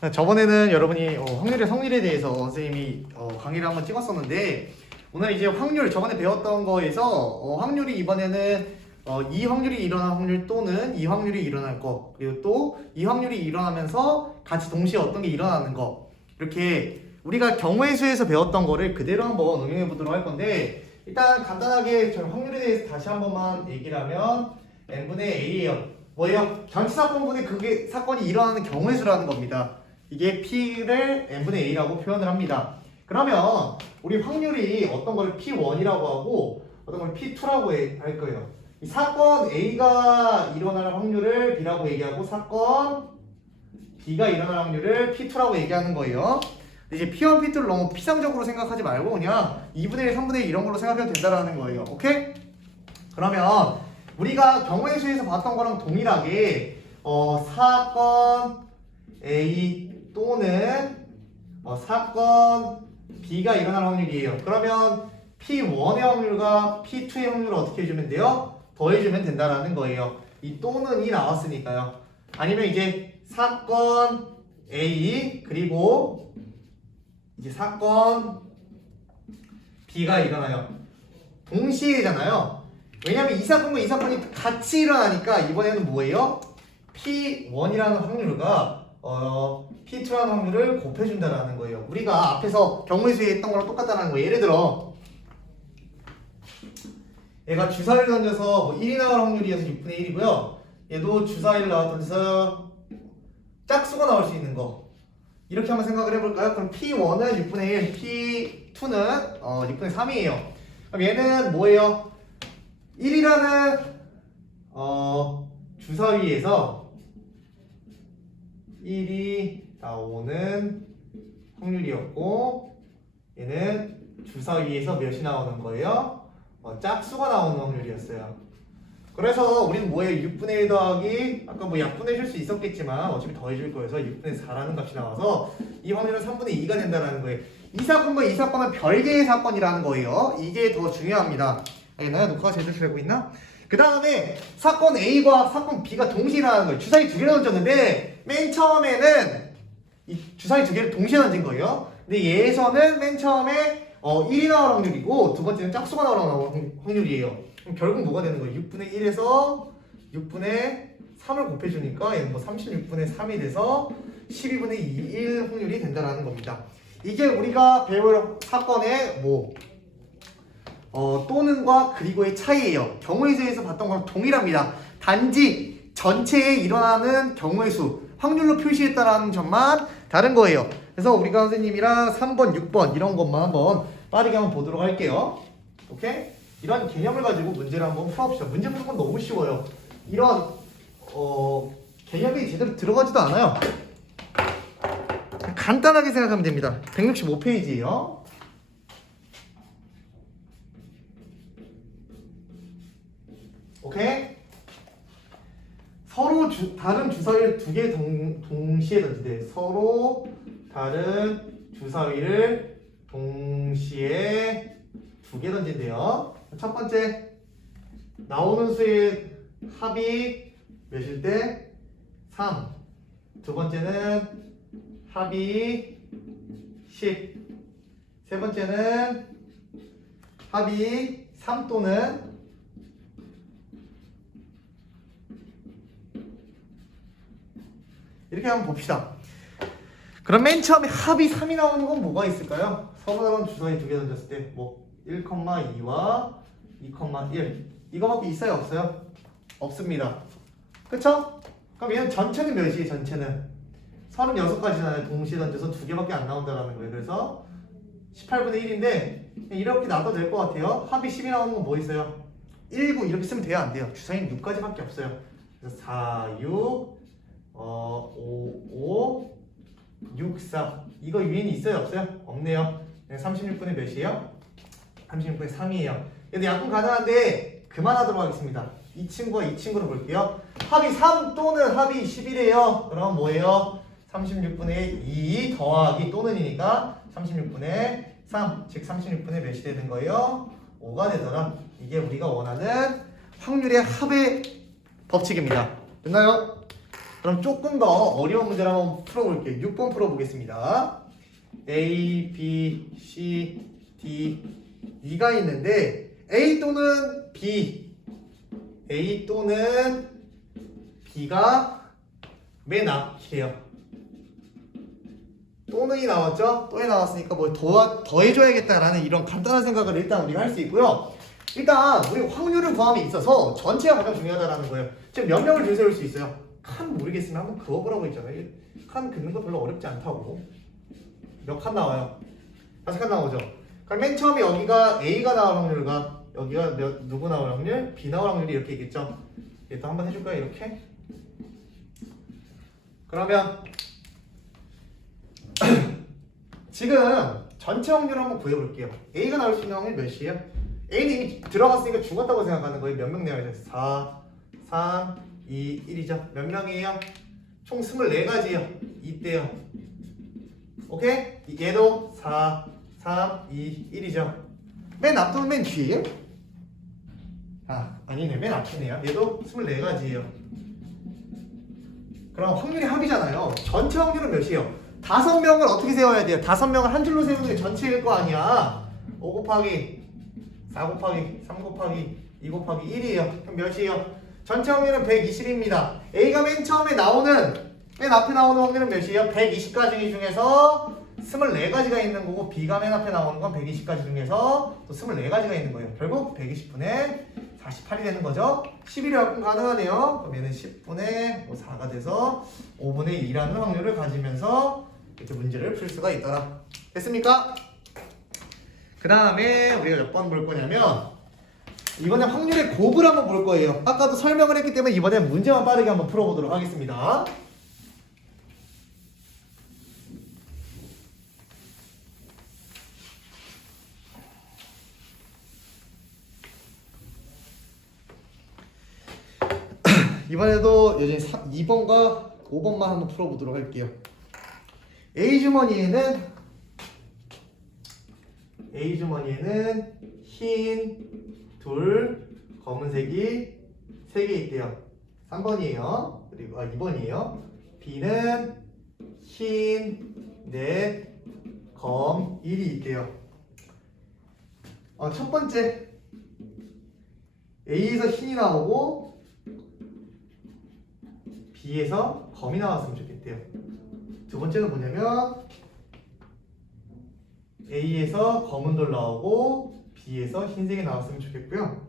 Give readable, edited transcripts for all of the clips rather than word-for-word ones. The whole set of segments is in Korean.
저번에는 여러분이 확률의 성질에 대해서 선생님이 강의를 한번 찍었었는데 오늘 이제 확률 저번에 배웠던 거에서 확률이 이번에는 이 확률이 일어날 확률 또는 이 확률이 일어날 거 그리고 또 이 확률이 일어나면서 같이 동시에 어떤 게 일어나는 거 이렇게 우리가 경우의 수에서 배웠던 거를 그대로 한번 응용해 보도록 할 건데 일단 간단하게 저 확률에 대해서 다시 한 번만 얘기를 하면 n분의 a예요. 뭐예요? 전체 사건분의 그게 사건이 일어나는 경우의 수라는 겁니다. 이게 P를 n분의 a라고 표현을 합니다. 그러면 우리 확률이 어떤 걸 P1이라고 하고 어떤 걸 P2라고 할 거예요. 이 사건 A가 일어날 확률을 B라고 얘기하고 사건 B가 일어날 확률을 P2라고 얘기하는 거예요. 근데 이제 P1, P2를 너무 피상적으로 생각하지 말고 그냥 2분의 1, 3분의 1 이런 걸로 생각해도 된다는 거예요. 오케이? 그러면 우리가 경우의 수에서 봤던 거랑 동일하게 사건 A 또는 사건 B가 일어날 확률이에요. 그러면 P1의 확률과 P2의 확률을 어떻게 해주면 돼요? 더해주면 된다라는 거예요. 이 또는이 나왔으니까요. 아니면 이제 사건 A 그리고 이제 사건 B가 일어나요. 동시에잖아요. 왜냐면 이 사건과 이 사건이 같이 일어나니까 이번에는 뭐예요? P1이라는 확률과 P2라는 확률을 곱해준다는 거예요. 우리가 앞에서 경우의 수에 했던 거랑 똑같다는 거예요. 예를 들어 얘가 주사위를 던져서 1이 나올 확률이어서 6분의 1이고요. 얘도 주사위를 던져서 짝수가 나올 수 있는 거. 이렇게 한번 생각을 해볼까요? 그럼 P1은 6분의 1, P2는 6분의 3이에요. 그럼 얘는 뭐예요? 1이라는 주사위에서 1이 나오는 확률이었고 얘는 주사위에서 몇이 나오는 거예요? 짝수가 나오는 확률이었어요. 그래서 우리는 뭐예요? 6분의 1 더하기 아까 뭐 약분해 줄 수 있었겠지만 어차피 더해줄 거여서 6분의 4라는 값이 나와서 이 확률은 3분의 2가 된다는 거예요. 이 사건과 이 사건은 별개의 사건이라는 거예요. 이게 더 중요합니다. 알겠나요? 녹화가 제대로 되고 있나? 그 다음에 사건 A과 사건 B가 동시에 일어나는 거예요. 주사위 두 개를 던졌는데 맨 처음에는 이 주사위 두 개를 동시에 던진 거예요. 근데 얘에서는 맨 처음에 1이 나올 확률이고 두 번째는 짝수가 나올 확률이에요. 그럼 결국 뭐가 되는 거예요? 6분의 1에서 6분의 3을 곱해주니까 얘는 뭐 36분의 3이 돼서 12분의 1 확률이 된다는 겁니다. 이게 우리가 배울 사건의 또는과 그리고의 차이예요. 경우의 수에서 봤던 거랑 동일합니다. 단지 전체에 일어나는 경우의 수, 확률로 표시했다라는 점만 다른 거예요. 그래서 우리가 선생님이랑 3번, 6번 이런 것만 한번 빠르게 한번 보도록 할게요. 오케이? 이런 개념을 가지고 문제를 한번 풀어봅시다. 문제 푸는 건 너무 쉬워요. 이런 개념이 제대로 들어가지도 않아요. 간단하게 생각하면 됩니다. 165페이지예요. 오케이? 서로 다른 주사위를 두 개 동시에 던지대. 서로 다른 주사위를 동시에 두 개 던진대요. 첫 번째 나오는 수의 합이 몇일 때? 3. 두 번째는 합이 10. 세 번째는 합이 3 또는 이렇게 한번 봅시다. 그럼 맨 처음에 합이 3이 나오는 건 뭐가 있을까요? 서로 다른 주사위 두 개 던졌을 때 1,2와 2,1 이거밖에 있어요? 없어요? 없습니다. 그쵸? 그럼 얘는 전체는 몇이에요? 전체는 36가지잖아요. 동시에 던져서 두 개밖에 안 나온다는 거예요. 그래서 18분의 1인데 이렇게 놔도 될 것 같아요. 합이 10이 나오는 건 뭐 있어요? 1, 9 이렇게 쓰면 돼요? 안 돼요? 주사위는 6가지밖에 없어요. 그래서 4, 6 5, 6, 4 이거 위에는 있어요? 없어요? 없네요. 36분의 몇이에요? 36분의 3이에요. 근데 약분 가능한데 그만하도록 하겠습니다. 이 친구와 이 친구를 볼게요. 합이 3 또는 합이 11이에요. 그럼 뭐예요? 36분의 2 더하기 또는이니까 36분의 3 즉 36분의 몇이 되는 거예요? 5가 되더라. 이게 우리가 원하는 확률의 합의 법칙입니다. 됐나요? 그럼 조금 더 어려운 문제를 한번 풀어볼게요. 6번 풀어보겠습니다. A, B, C, D, E가 있는데 A 또는 B, A 또는 B가 맨 앞이에요. 또는이 나왔죠? 또에 나왔으니까 뭘 더해줘야겠다라는 이런 간단한 생각을 일단 우리가 할 수 있고요. 일단 우리 확률을 구함에 있어서 전체가 가장 중요하다는 거예요. 지금 몇 명을 들세울 수 있어요? 칸 모르겠으면 한번 그어보라고 했잖아요. 칸 긋는 거 별로 어렵지 않다고. 몇 칸 나와요? 5칸 나오죠? 그럼 맨 처음에 여기가 A가 나올 확률과 여기가 누구 나올 확률? B 나올 확률이 이렇게 있겠죠? 얘도 한번 해줄까요? 이렇게? 그러면 지금 전체 확률을 한번 구해볼게요. A가 나올 수 있는 확률 몇이에요? A는 이미 들어갔으니까 죽었다고 생각하는 거예요. 몇 명 내야 4, 3, 2, 1이죠. 몇 명이에요? 총 24가지요. 이때요. 오케이? 얘도 4, 3, 2, 1이죠. 맨 앞도는 맨 뒤에요? 아니네. 맨 앞이네요. 얘도 24가지예요. 그럼 확률이 합이잖아요. 전체 확률은 몇이에요? 5명을 어떻게 세워야 돼요? 5명을 한 줄로 세우는 게 전체일 거 아니야. 5 곱하기 4 곱하기 3 곱하기 2 곱하기 1이에요. 그럼 몇이에요? 전체 확률은 120입니다. A가 맨 처음에 나오는 맨 앞에 나오는 확률은 몇이에요? 120가지 중에서 24가지가 있는 거고 B가 맨 앞에 나오는 건 120가지 중에서 또 24가지가 있는 거예요. 결국 120분의 48이 되는 거죠. 11이 약분 가능하네요. 그럼 얘는 10분의 4가 돼서 5분의 2라는 확률을 가지면서 이렇게 문제를 풀 수가 있더라. 됐습니까? 그 다음에 우리가 몇 번 볼 거냐면 이번에 확률의 곱을 한번 볼 거예요. 아까도 설명을 했기 때문에 이번엔 문제만 빠르게 한번 풀어보도록 하겠습니다. 이번에도 여전히 2번과 5번만 한번 풀어보도록 할게요. A 주머니에는 흰 둘, 검은색이 3개 있대요. 3번이에요. 그리고 2번이에요. B는 흰 넷, 검 1이 있대요. 첫 번째 A에서 흰이 나오고 B에서 검이 나왔으면 좋겠대요. 두 번째는 뭐냐면 A에서 검은 돌 나오고 B에서 흰색이 나왔으면 좋겠고요.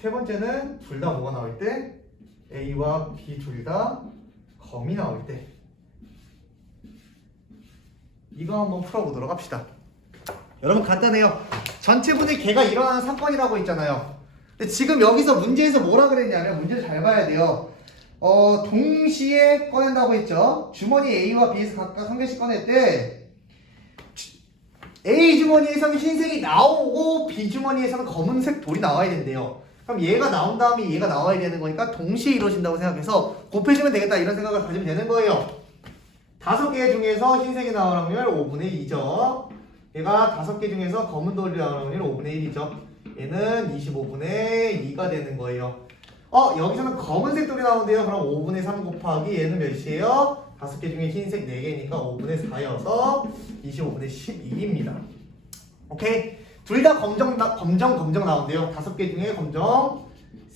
세 번째는 둘 다 뭐가 나올 때? A와 B 둘 다 검이 나올 때. 이거 한번 풀어보도록 합시다. 여러분 간단해요. 전체분의 개가 일어나는 사건이라고 있잖아요. 근데 지금 여기서 문제에서 뭐라 그랬냐면 문제를 잘 봐야 돼요. 동시에 꺼낸다고 했죠. 주머니 A와 B에서 각각 한 개씩 꺼낼 때 A 주머니에서는 흰색이 나오고 B 주머니에서는 검은색 돌이 나와야 된대요. 그럼 얘가 나온 다음에 얘가 나와야 되는 거니까 동시에 이루어진다고 생각해서 곱해주면 되겠다 이런 생각을 가지면 되는 거예요. 5개 중에서 흰색이 나올 확률 5분의 2죠. 얘가 5개 중에서 검은 돌이 나올 확률 5분의 1이죠. 얘는 25분의 2가 되는 거예요. 여기서는 검은색 돌이 나오는데요. 그럼 5분의 3 곱하기 얘는 몇이에요? 5개 중에 흰색 4개니까 5분의 4여서 25분의 12입니다. 오케이? 둘 다 검정 나온대요. 5개 중에 검정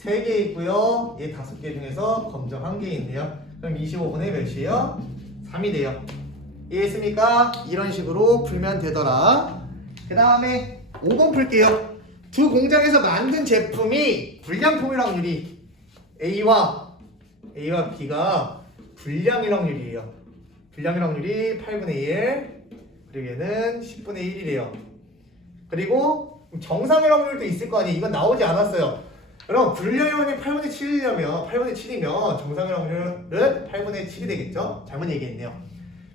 3개 있고요. 얘 5개 중에서 검정 1개 있네요. 그럼 25분의 몇이에요? 3이 돼요. 이해했습니까? 이런 식으로 풀면 되더라. 그 다음에 5번 풀게요. 두 공장에서 만든 제품이 불량품일 확률이 A와 B가 불량일 확률이에요. 불량일 확률이 8분의 1, 그리고 얘는 10분의 1이래요. 그리고 정상일 확률도 있을 거 아니에요. 이건 나오지 않았어요. 그럼 불량일 확률이 8분의 7이면 정상일 확률은 8분의 7이 되겠죠? 잘못 얘기했네요.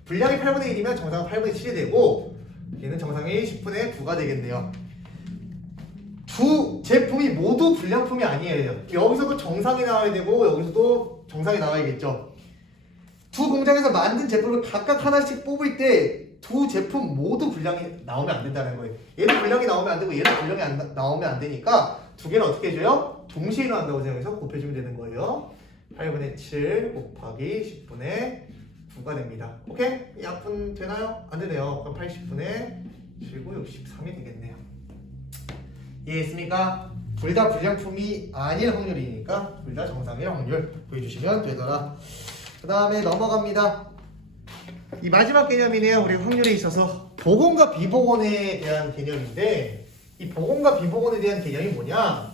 불량이 8분의 1이면 정상은 8분의 7이 되고 얘는 정상이 10분의 9가 되겠네요. 두 제품이 모두 불량품이 아니에요. 여기서도 정상이 나와야 되고 여기서도 정상이 나와야겠죠. 두 공장에서 만든 제품을 각각 하나씩 뽑을 때 두 제품 모두 불량이 나오면 안 된다는 거예요. 얘는 불량이 나오면 안 되고 얘는 불량이 나오면 안 되니까 두 개를 어떻게 해줘요? 동시에 일어난다고 생각해서 곱해주면 되는 거예요. 8분의 7 곱하기 10분의 9가 됩니다. 오케이? 약분 되나요? 안 되네요. 그럼 80분의 7고 63이 되겠네요. 이해했습니까? 둘 다 불량품이 아닐 확률이니까 둘 다 정상일 확률 구해주시면 되더라. 그 다음에 넘어갑니다. 이 마지막 개념이네요. 우리 확률에 있어서 복원과 비복원에 대한 개념인데, 이 복원과 비복원에 대한 개념이 뭐냐,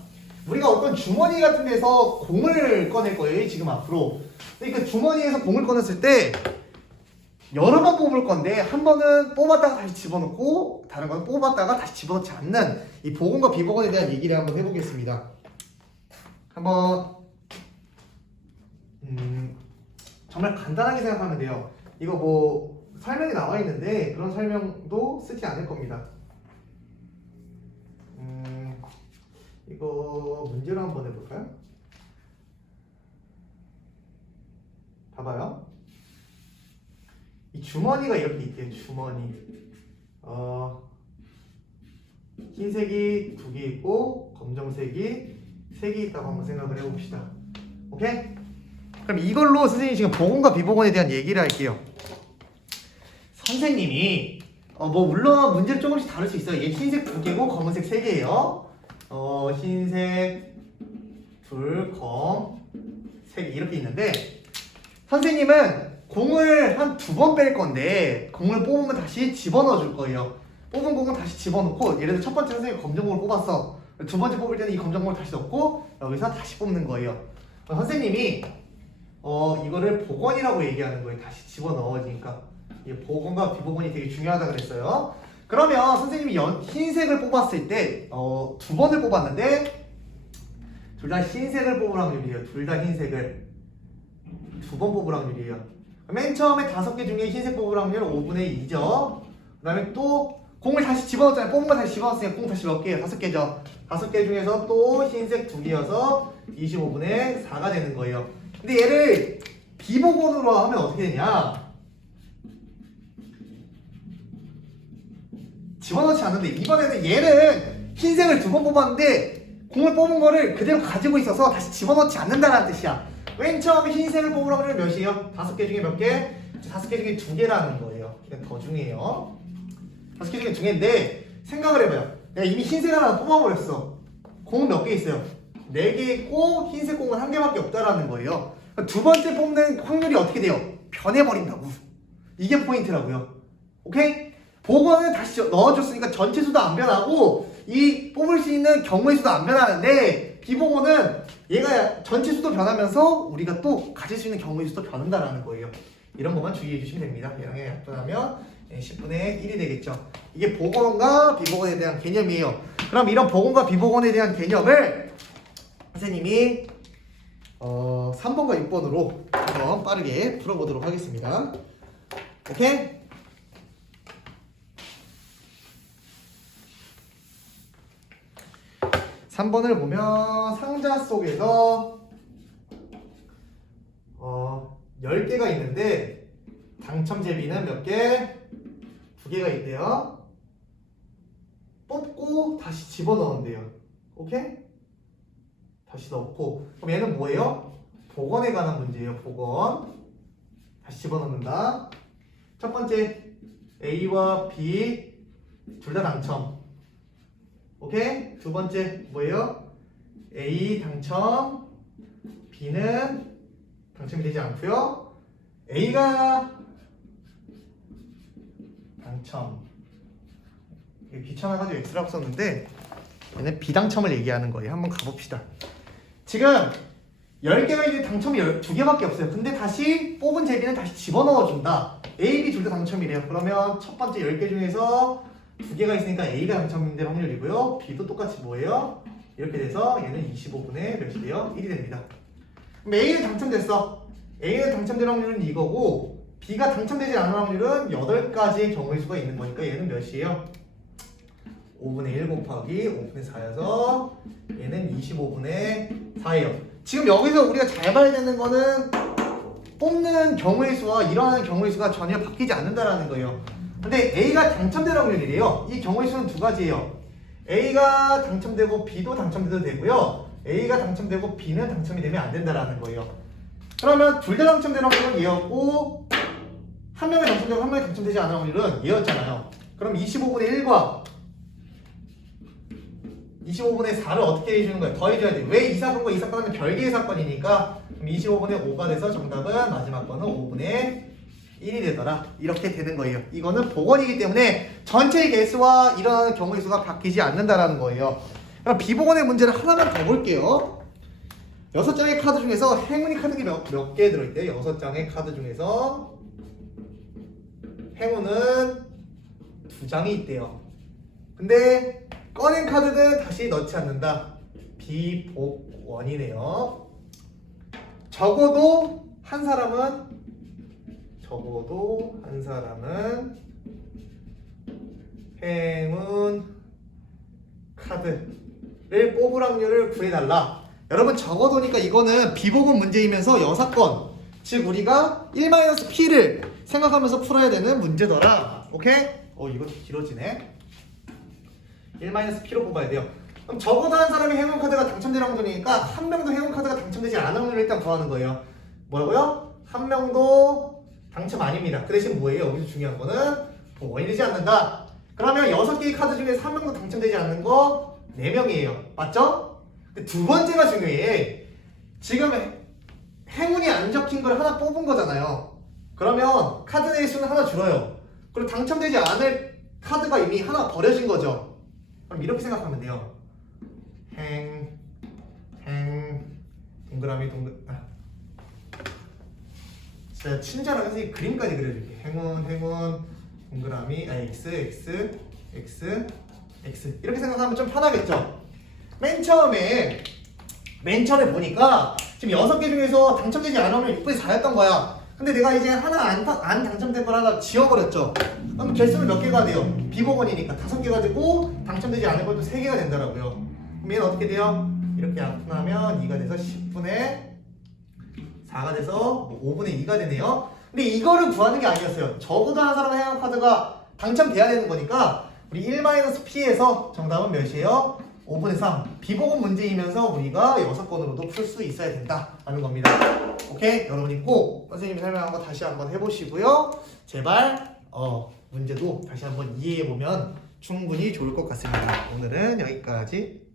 우리가 어떤 주머니 같은 데서 공을 꺼낼 거예요. 지금 앞으로. 근데 그 주머니에서 공을 꺼냈을 때 여러 번 뽑을 건데, 한 번은 뽑았다가 다시 집어넣고 다른 건 뽑았다가 다시 집어넣지 않는 이 복원과 비복원에 대한 얘기를 한번 해보겠습니다. 한번 정말 간단하게 생각하면 돼요. 이거 뭐 설명이 나와 있는데 그런 설명도 쓰지 않을 겁니다. 이거 문제로 한번 해볼까요? 봐봐요. 이 주머니가 이렇게 있대요. 주머니. 흰색이 2개 있고 검정색이 3개 있다고 한번 생각을 해봅시다. 오케이? 그럼 이걸로 선생님이 지금 복원과 비복원에 대한 얘기를 할게요. 선생님이 뭐 물론 문제를 조금씩 다를 수 있어요. 얘 흰색 2개고 검은색 3개예요. 흰색 둘, 검, 색 이렇게 있는데, 선생님은 공을 한 2번 뺄 건데 공을 뽑으면 다시 집어넣어 줄 거예요. 뽑은 공은 다시 집어넣고, 예를 들어 첫 번째 선생님이 검정공을 뽑았어. 두 번째 뽑을 때는 이 검정공을 다시 넣고 여기서 다시 뽑는 거예요. 선생님이 이거를 복원이라고 얘기하는 거예요. 다시 집어넣어지니까. 이 복원과 비복원이 되게 중요하다 그랬어요. 그러면 선생님이 흰색을 뽑았을 때 2번을 뽑았는데 둘 다 흰색을 뽑을 확률이에요. 둘 다 흰색을 2번 뽑을 확률이에요. 맨 처음에 5개 중에 흰색 뽑을 확률은 5분의 2죠. 그 다음에 또 공을 다시 집어넣었잖아요. 뽑은 거 다시 집어넣었으니까 공 다시 몇 개예요? 5개죠. 5개 중에서 또 흰색 2개여서 25분의 4가 되는 거예요. 근데 얘를 비복원으로 하면 어떻게 되냐? 집어넣지 않는데, 이번에는 얘는 흰색을 2번 뽑았는데 공을 뽑은 거를 그대로 가지고 있어서 다시 집어넣지 않는다는 뜻이야. 맨 처음에 흰색을 뽑으라고 하면 몇이에요? 5개 중에 몇 개? 5개 중에 2개라는 거예요. 이건 더 중요해요. 5개 중에 2개인데 생각을 해봐요. 내가 이미 흰색 하나 뽑아버렸어. 공은 몇 개 있어요? 4개 있고 흰색 공은 1개밖에 없다라는 거예요. 두 번째 뽑는 확률이 어떻게 돼요? 변해버린다고. 이게 포인트라고요. 오케이? 복원은 다시 넣어줬으니까 전체 수도 안 변하고 이 뽑을 수 있는 경우의 수도 안 변하는데, 비복원은 얘가 전체 수도 변하면서 우리가 또 가질 수 있는 경우의 수도 변한다라는 거예요. 이런 것만 주의해 주시면 됩니다. 얘랑 약분하면 10분의 1이 되겠죠. 이게 복원과 비복원에 대한 개념이에요. 그럼 이런 복원과 비복원에 대한 개념을 선생님이 3번과 6번으로 한번 빠르게 풀어보도록 하겠습니다. 오케이? (3번을) 보면 상자 속에서 10개가 있는데 당첨 제비는 몇 개? 2개가 있대요. 뽑고 다시 집어넣은대요. 오케이? 다시 넣고. 그럼 얘는 뭐예요? 복원에 관한 문제예요. 복원. 다시 집어넣는다. 첫 번째 A와 B 둘 다 당첨. 오케이? 두 번째 뭐예요? A 당첨, B는 당첨이 되지 않고요. A가 당첨. 귀찮아가지고 X라고 썼는데 얘는 비당첨을 얘기하는 거예요. 한번 가봅시다. 지금 10개가 이제 당첨이 2개밖에 없어요. 근데 다시 뽑은 제비는 다시 집어넣어준다. A, B 둘 다 당첨이래요. 그러면 첫 번째 10개 중에서 2개가 있으니까 A가 당첨될 확률이고요. B도 똑같이 뭐예요? 이렇게 돼서 얘는 25분의 몇이 돼요? 1이 됩니다. 그럼 A는 당첨됐어. A는 당첨될 확률은 이거고 B가 당첨되지 않은 확률은 8가지의 경우의 수가 있는 거니까 얘는 몇이에요? 5분의 1 곱하기 5분의 4여서 얘는 25분의 4예요. 지금 여기서 우리가 잘 봐야 되는 거는 뽑는 경우의 수와 일어나는 경우의 수가 전혀 바뀌지 않는다라는 거예요. 근데 A가 당첨될 확률이래요. 이 경우의 수는 2가지예요. A가 당첨되고 B도 당첨돼도 되고요. A가 당첨되고 B는 당첨이 되면 안 된다라는 거예요. 그러면 둘 다 당첨되는 확률은 얘였고 한 명이 당첨되고 한 명이 당첨되지 않은 확률은 얘였잖아요. 그럼 25분의 1과 25분의 4를 어떻게 해주는 거예요? 더해줘야 돼. 왜 이 사건과 이 사건은 별개의 사건이니까 그럼 25분의 5가 돼서 정답은 마지막 거는 5분의 1이 되더라. 이렇게 되는 거예요. 이거는 복원이기 때문에 전체의 개수와 일어나는 경우의 수가 바뀌지 않는다라는 거예요. 그럼 비복원의 문제를 하나만 더 볼게요. 6장의 카드 중에서 행운이 카드가 몇 개 들어있대요? 6장의 카드 중에서 행운은 2장이 있대요. 근데 꺼낸 카드는 다시 넣지 않는다. 비복원이네요. 적어도 한 사람은 행운 카드를 뽑을 확률을 구해달라. 여러분 적어도니까 이거는 비복원 문제이면서 여사건, 즉 우리가 1-P를 생각하면서 풀어야 되는 문제더라. 오케이? 이거 길어지네. 1-P로 뽑아야 돼요. 그럼 적어도 한 사람이 행운 카드가 당첨될 확률이니까 한 명도 행운 카드가 당첨되지 않은 확률을 일단 구하는 거예요. 뭐라고요? 한 명도 당첨 아닙니다. 그 대신 뭐예요? 여기서 중요한 거는 복원이 되지 않는다. 그러면 6개의 카드 중에서 한 명도 당첨되지 않는 거 4명이에요. 맞죠? 두 번째가 중요해. 지금 행운이 안 적힌 걸 하나 뽑은 거잖아요. 그러면 카드의 수는 하나 줄어요. 그리고 당첨되지 않을 카드가 이미 하나 버려진 거죠. 그럼 이렇게 생각하면 돼요. 동그라미 진짜 친절하게 선생님이 그림까지 그려줄게. 행운 동그라미 x 이렇게 생각하면 좀 편하겠죠. 맨 처음에 보니까 지금 6개 중에서 당첨되지 않으면 6분의 4였던 거야. 근데 내가 이제 하나 안 당첨된 걸 하나 지워버렸죠. 그럼 개수는 몇 개가 돼요? 비복원이니까 5개가 되고 당첨되지 않은 것도 3개가 된다라고요. 그럼 얘는 어떻게 돼요? 이렇게 약분하면 2가 돼서 10분의 4가 돼서 5분의 2가 되네요. 근데 이거를 구하는 게 아니었어요. 적어도 한 사람의 행운 카드가 당첨돼야 되는 거니까 우리 1-P에서 정답은 몇이에요? 5분의 3. 비복원 문제이면서 우리가 6건으로도 풀 수 있어야 된다라는 겁니다. 오케이? 여러분이 꼭 선생님이 설명한 거 다시 한번 해보시고요. 제발 문제도 다시 한번 이해해보면 충분히 좋을 것 같습니다. 오늘은 여기까지.